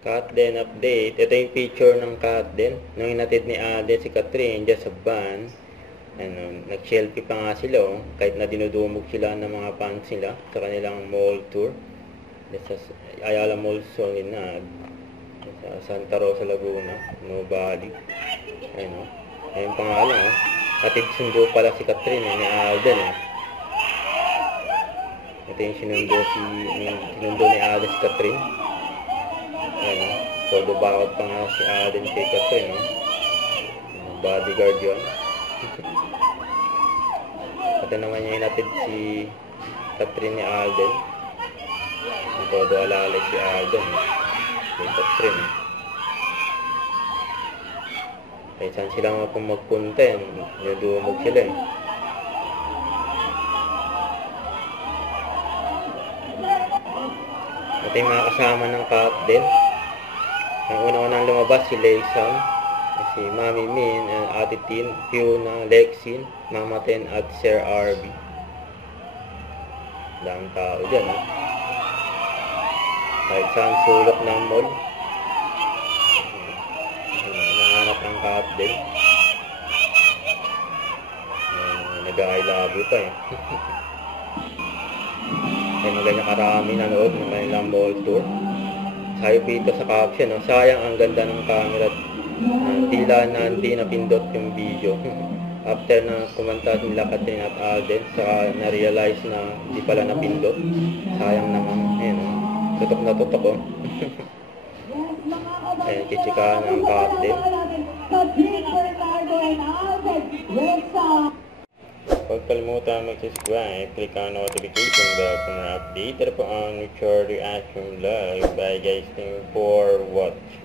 Katden update. Ito yung picture ng Katden. Nung inatid ni Alden si Catherine dyan sa van. Ano, nag-selfie pa nga sila, oh. Kahit na dinudumog sila ng mga fans nila sa kanilang mall tour. Sa Ayala Mall Solinag. Sa Santa Rosa, Laguna. Nobody. Ayun, oh. Ayun pangalan, oh. Atid sundo pala si Catherine, ni Alden, eh. Ito yung sinundo ni Alden si Catherine. Ayan, todo bakot pa nga si Alden kay Catherine, no? Bodyguard yun. Ito naman yung inatid si Catherine ni Alden. Todo alalay si Alden, kay Catherine. Kaya saan sila nga kung magpunta, dumog sila, eh. Ito yung mga kasama ng Katden. Ang una-unang lumabas si Layson, si Mami Min, Ate Tin, Fiona, Lexin, Mama Ten at Sir RB. Daming tao dyan, ha? Kahit saan sulok ng mall. Nanganap ng Katden. Nag-I love you pa, eh. Ay maganda karami nanood ng kanilang mall tour. Sabi dito sa caption, no? Sayang ang ganda ng camera, tila na hindi napindot yung video. After na kumanta nila Catherine at Alden, saka na-realize na hindi pala napindot. Sayang naman, ayun, no? Tutok na tutok, oh. Ayun, kichikahan ng Katden. Huwag kalimutan mag-subscribe, click on notification bell for more update. Ito po ang Richard Reaction Live. Bye guys, thank you for watching.